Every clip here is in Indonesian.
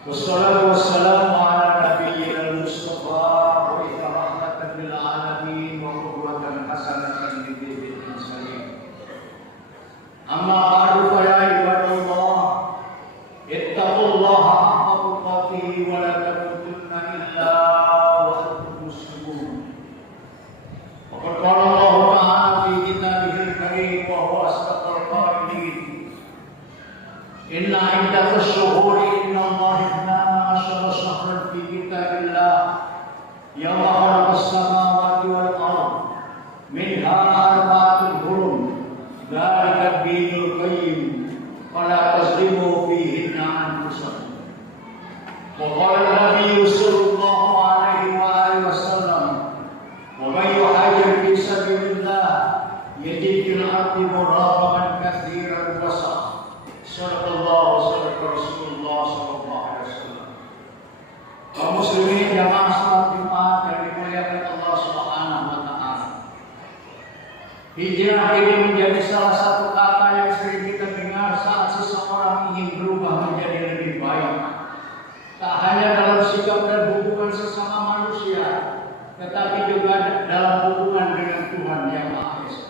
Wassalatu wassalamu ala nabiyyil Mustafa wa ila rahmatan lil alamin wa qudwatan hasanatan lil muslimin. Amma ba'du fa ya ibadallah ittaqullaha haqqa tuqatih wa la tamutunna illa wa antum muslimun. Wa qala Allah ta'ala fi kitabihil karim wa huwa asdaqul qailin. Inna 'iddatas syuhuri innallaha ihna asyara syahran fi kitabillah yawma khalaqas samawati wal ardh minha arba'atun hurum dzalika ad-dinul qayyim fala tazlimu fihinna anfusakum. Wa qala an-nabiyyu sallallahu alaihi wa alihi wasallam wa man yuhajir fi sabilillah yajid fil ardi muragaman katsiran wa sa'a. Sadaqallahu wa sadaqa Rasulullah sallallahu alaihi wasallam. Kaum muslimin jamaah salat Jumat yang dimuliakan Allah Subhanahu wa taala. Hijrah ini menjadi salah satu kata yang sering kita dengar saat seseorang ingin berubah menjadi lebih baik. Tak hanya dalam sikap dan hubungan sesama manusia, tetapi juga dalam hubungan dengan Tuhan Yang Maha Esa.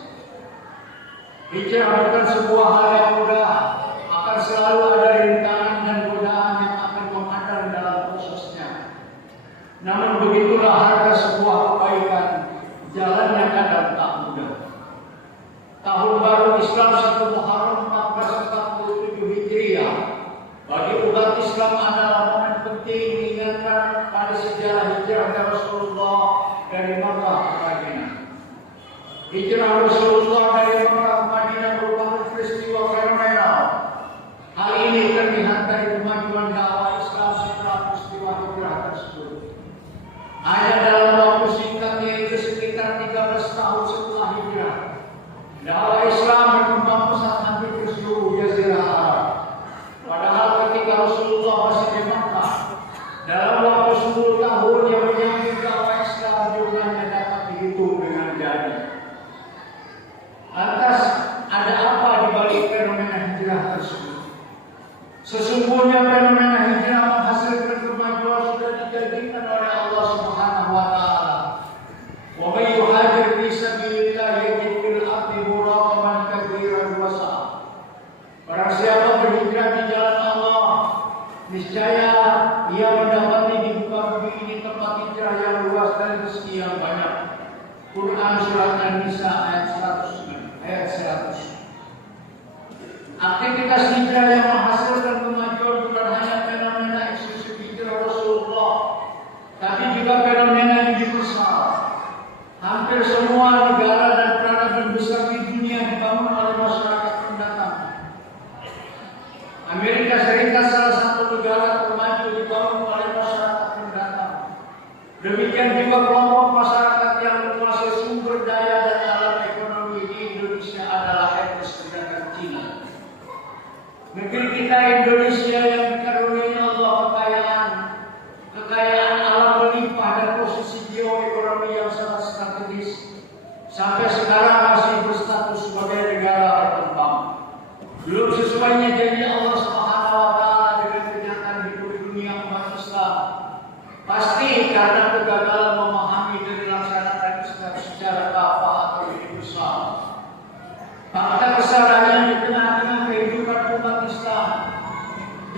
Hijrah bukan sebuah hal yang mudah. Akan selalu ada rintangan dan godaan yang akan menghadang dalam prosesnya. Namun begitulah harga sebuah kebaikan, jalannya kadang tak mudah. Tahun baru Islam 1 Muharram 1447 Hijriah bagi umat Islam adalah momen penting mengingatkan pada sejarah hijrah Rasulullah dari Makkah ke Madinah. Hijrah Rasulullah dari Makkah ke Madinah merupakan peristiwa fenomenal. Hal ini terlihat dari kemajuan dakwah Islam setelah peristiwa hijrah tersebut. Hanya dalam waktu singkat, yaitu sekitar 13 tahun setelah hijrah, dakwah Islam berkembang pesat hampir ke seluruh Jazirah Arab. Padahal ketika Rasulullah masih di Makkah, dalam waktu 10 tahun yang menyambut dakwah Islam jumlahnya dapat dihitung dengan jari. Lantas, ada apa di balik fenomena hijrah tersebut? Sesungguhnya fenomena hijrah menghasilkan kemajuan sudah dijanjikan oleh Allah Subhanahu wa taala. Wa may yuhajir fi sabilillah yajid fil ardi muragaman katsiran wa sa'a. Barang siapa berhijrah di jalan Allah, niscaya ia mendapati di muka bumi ini tempat hijrah yang luas dan rezeki yang banyak. Quran surat An-Nisa ayat 100. Aktivitas hijrah yang menghasilkan kemajuan bukan hanya fenomena eksklusif hijrah Rasulullah, tapi juga fenomena universal. Hampir semua negara dan peradaban besar di dunia dibangun oleh masyarakat pendatang. Amerika Serikat salah satu negara termaju dibangun oleh masyarakat pendatang. Demikian juga kelompok masyarakat yang menguasai sumber daya dan alam ekonomi di Indonesia adalah etnis pendatang Cina. Negeri kita Indonesia yang dikaruniai Allah kekayaan alam melimpah dan posisi geoekonomi yang sangat strategis, sampai sekarang masih berstatus sebagai negara berkembang. Belum sesuainya janji Allah Subhanahu wa taala dengan kenyataan hidup dunia umat Islam. Pasti karena kegagalan memahami dan melaksanakan Islam secara kafah atau universal. Fakta kesarannya di tengah-tengah kehidupan umat Islam,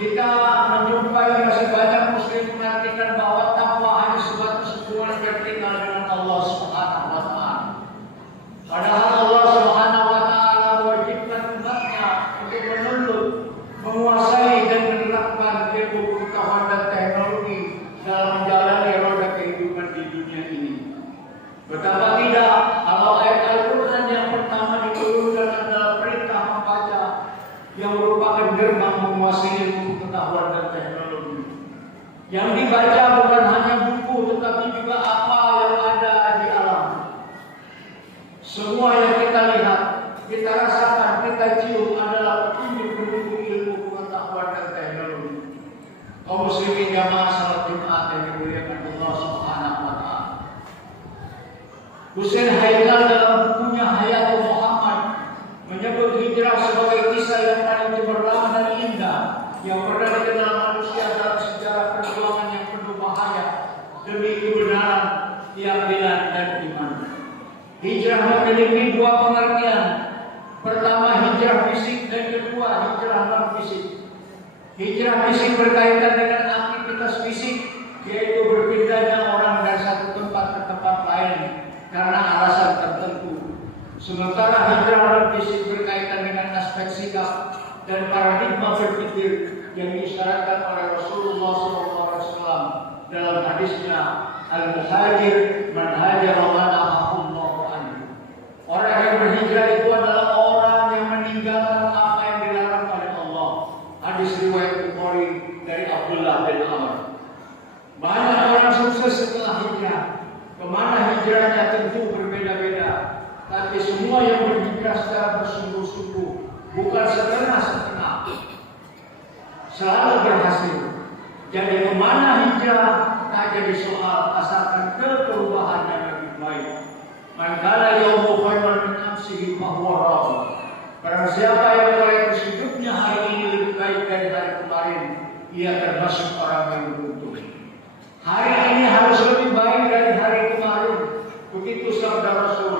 kita menjumpai masih banyak muslim mengartikan bahwa takwa hanya sebatas hubungan vertikal dengan Allah Subhanahu wa taala. Padahal Allah Subhanahu wa taala mewajibkan umatnya untuk menuntut, menguasai dan menerapkan ilmu pengetahuan dan teknologi dalam menjalani roda kehidupan di dunia ini. Betapa tidak kalau ayat Al-Quran yang pertama diturunkan adalah perintah membaca, yang merupakan gerbang menguasai ilmu pengetahuan dan teknologi. Yang dibaca bukan hanya buku, tetapi juga apa yang ada di alam. Semua yang kita lihat, kita rasakan, kita cium adalah petunjuk menuju ilmu pengetahuan dan teknologi. Kaum muslimin jamaah salat Jumat yang dimuliakan Allah Subhanahu wa taala. Husain Haikal dalam bukunya Hayatul Muhammad menyebut hijrah sebagai kisah yang paling cemerlang dan indah yang pernah dikenal manusia dalam sejarah memiliki dua pengertian. Pertama hijrah fisik dan kedua hijrah non fisik. Hijrah fisik berkaitan dengan aktivitas fisik, yaitu berpindahnya orang dari satu tempat ke tempat lain karena alasan tertentu. Sementara hijrah non fisik berkaitan dengan aspek sikap dan paradigma berpikir yang disyaratkan oleh Rasulullah SAW dalam hadisnya, al-muhajir man hajara wa nahahullahu anhu. Orang yang berhijrah itu adalah orang yang meninggalkan apa yang dilarang oleh Allah. Hadis riwayat Bukhari dari Abdullah bin Amr. Banyak orang sukses setelah hijrah. Kemana hijrahnya tentu berbeda-beda. Tapi semua yang berhijrah secara bersungguh-sungguh, bukan setengah-setengah, selalu berhasil. Jadi kemana hijrah tak jadi soal, asalkan perubahan yang lebih baik. Man kana yawmu khairan min amsihi fahuwa radhi. Barang siapa yang mulai hidupnya hari ini lebih baik dari hari kemarin, ia termasuk orang yang beruntung. Hari ini harus lebih baik dari hari kemarin. Begitu sabda Rasul.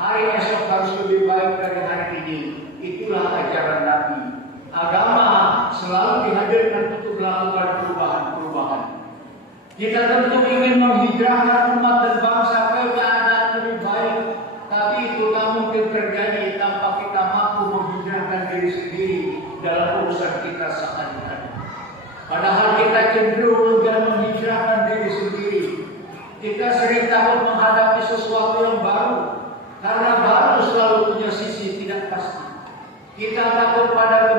Hari esok harus lebih baik dari hari ini. Itulah ajaran Nabi. Agama selalu dihadirkan untuk melakukan perubahan-perubahan. Kita tentu ingin menghijrahkan umat dan bangsa ke keadaan lebih baik, tapi itu tak mungkin terjadi tanpa kita mampu menghijrahkan diri sendiri dalam urusan kita sehari-hari. Padahal kita cenderung enggan menghijrahkan diri sendiri. Kita sering takut menghadapi sesuatu yang baru, karena baru selalu punya sisi tidak pasti. Kita takut pada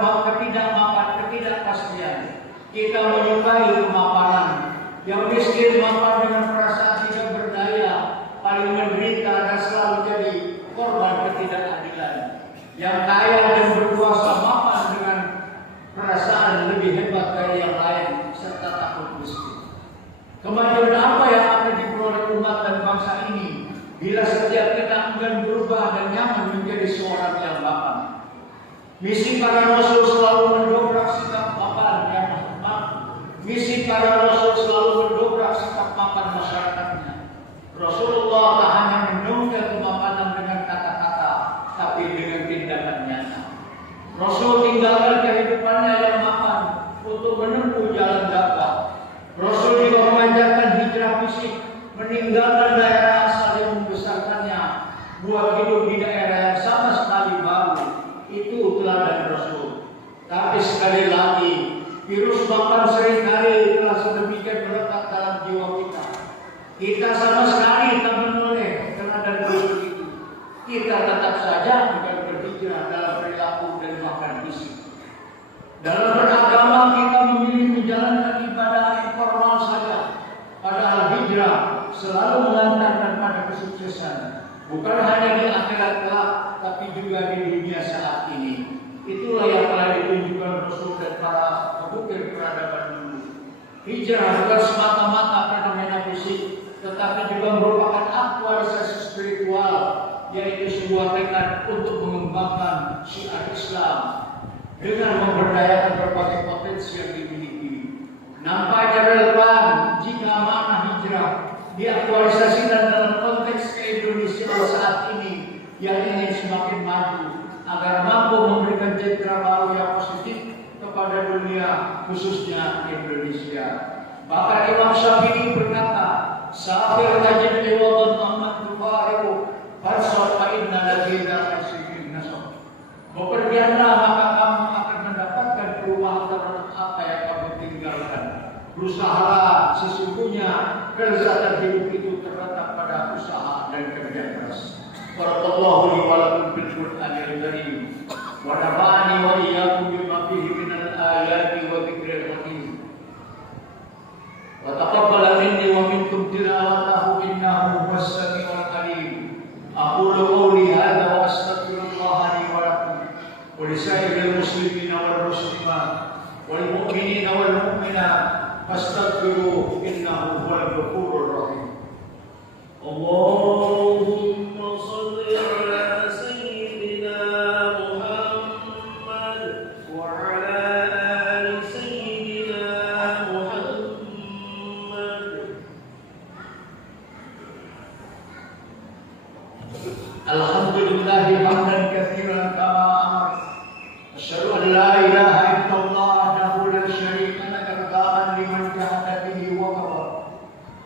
ketidakpastian. Kita menyukai kemapanan. Yang miskin mapan dengan perasaan tidak berdaya, paling menderita dan selalu jadi korban ketidakadilan. Yang kaya dan berkuasa mapan dengan perasaan lebih hebat dari yang lain serta takut miskin. Kemajuan apa yang akan diperoleh umat dan bangsa ini bila setiap kita enggan berubah dan nyaman menjadi seorang yang mapan? Misi para Rasul selalu mendobrak sikap mapan yang Misi para Rasul selalu mendobrak sikap mapan masyarakatnya. Rasulullah tak hanya menunjukkan kemapanan dengan kata-kata, tapi dengan tindakan nyata. Rasul tinggalkan kehidupannya yang mapan untuk menempuh jalan dakwah. Rasul juga mengajarkan hijrah fisik, meninggalkan daerah asal yang membesarkannya, buat hidup di daerah yang sama sekali baru. Itu teladan Rasul. Tapi sekali lagi, virus mapan seringkali telah sedemikian melekat dalam jiwa kita. Kita sama sekali tak menoleh teladan Rasul itu. Kita tetap saja bukan berhijrah dalam perilaku dan makan fisik. Dalam beragama kita memilih menjalankan ibadah informal saja. Padahal hijrah selalu mengantarkan pada kesuksesan. Bukan hanya di akhirat kelak, tapi juga di dunia saat ini. Itulah yang telah ditunjukkan Rasul dan para pemikir peradaban dulu. Hijrah bukan semata-mata fenomena fisik, tetapi juga merupakan aktualisasi spiritual, yaitu sebuah tekad untuk mengembangkan syiar Islam dengan memberdayakan berbagai potensi yang dimiliki. Nampaknya relevan jika makna hijrah diaktualisasikan dalam konteks keindonesiaan saat ini yang ingin semakin maju, agar mampu memberikan citra baru yang positif kepada dunia, khususnya Indonesia. Bahkan Imam Syafi'i berkata, "Safir tajid liwatan amat tufariku, farsot fa'inna ladina asirin nasab." Bepergianlah maka kamu akan mendapatkan perubahan terhadap apa yang kamu tinggalkan. Berusahalah, sesungguhnya kelezatan hidup itu terletak pada usaha dan kerja keras. Barakallahu li wa lakum bil Qur'anil Karim wa nafa'ani wa iyyakum bima fihi minal ayati wa dzikril hakim. Wa taqabbal minni wa minkum tilawatahu innahu huwas samiul alim. Aqulu qawli hadza wa astaghfirullah li wa lakum wa li sa'iril muslimina wal muslimat wal mu'minina wal mu'minat fastaghfiruhu innahu huwal ghafurur rahim. Allahumma shalli ala sayyidina Muhammad wa ala ali sayyidina Muhammad. Alhamdulillah.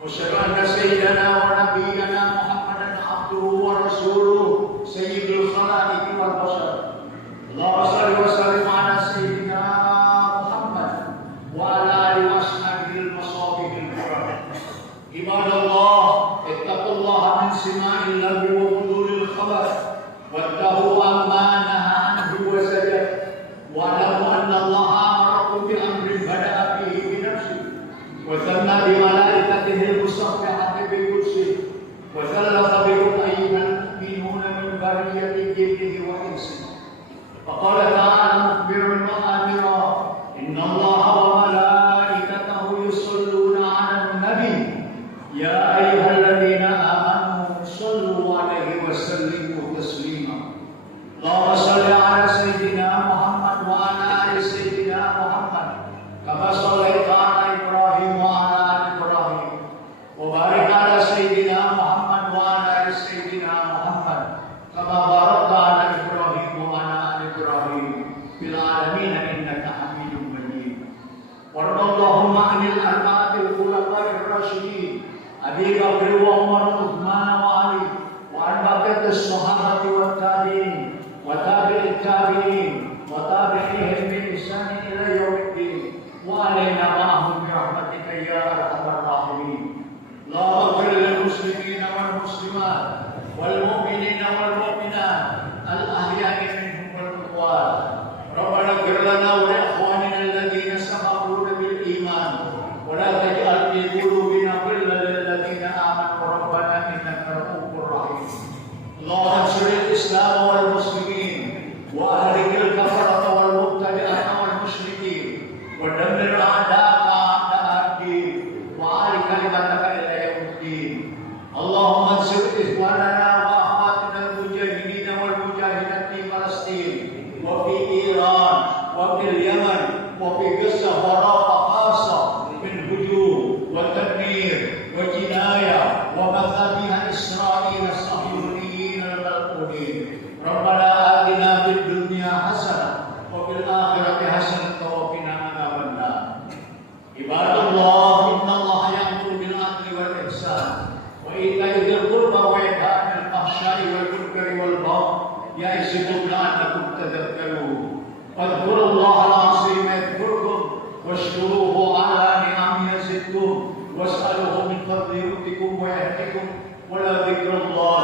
وأشهد أن سيدنا ونبينا محمدا عبده ورسوله سيد الخلائق والبشر. اللهم صل وسلم على سيدنا محمد وعلى آله وأصحابه المصابيح الكرام. عباد الله، اتقوا الله من سماع اللغو وبذور الخبر واتقوا عما نهى عنه وزجر، واعلموا أن الله أمركم بأمر بدأ فيه بنفسه وثنى بملائكته المسبحة بقدسه وثلث بكم أيها المؤمنون من برية جنه وإنسه. فقال تعالى مخبرا وآمرا: إن الله وملائكته يصلون على النبي يا أيها الذين آمنوا صلوا عليه وسلموا تسليما. اللهم صل على سيدنا محمد وعلى آل سيدنا محمد كما صليت على إبراهيم وعلى آل إبراهيم، وبارك على سيدنا محمد وعلى آل سيدنا محمد كما باركت على إبراهيم وعلى آل إبراهيم في العالمين إنك حميد مجيد. وارض اللهم عن الأربعة الخلفاء الراشدين أبي بكر وعمر وعثمان وعلي، وعن بقية الصحابة والتابعين وتابع التابعين وتابعيهم بإحسان إلى يوم الدين، وعلينا معهم برحمتك يا أرحم الراحمين. اللهم اغفر للمسلمين والمسلمات والمؤمنين والمؤمنات الأحياء منهم والأموات. ربنا اغفر لنا ولإخواننا الذين سبقونا بالإيمان ولا تجعل في قلوبنا غلا للذين آمنوا ربنا إنك رؤوف رحيم. اللهم انصر الإسلام والمسلمين وأهلك الكفرة والمبتدعة والمشركين ودمر أعداءك أعداء الدين وأعل كلمتك إلى يوم الدين. اللهم انصر إخواننا وأخواتنا المجاهدين والمجاهدات في فلسطين وفي إيران وفي اليمن وفي غزة ورافة خاصة من هجوم وتدمير وجناية ومذابح إسرائيل الصهيونيين الملعونين. ربنا آتنا في الدنيا حسنة وفي الآخرة حسنة وقنا عذاب النار. عباد الله، إن الله يأمر بالعدل والإحسان وإيتاء ذي القربى وينهى عن الفحشاء والمنكر والبغي يعظكم لعلكم تذكرون. فاذكروا الله العظيم يذكركم واشكروه على نعمه يزدكم واسألوه من فضل يؤتكم ويهدكم ولذكر الله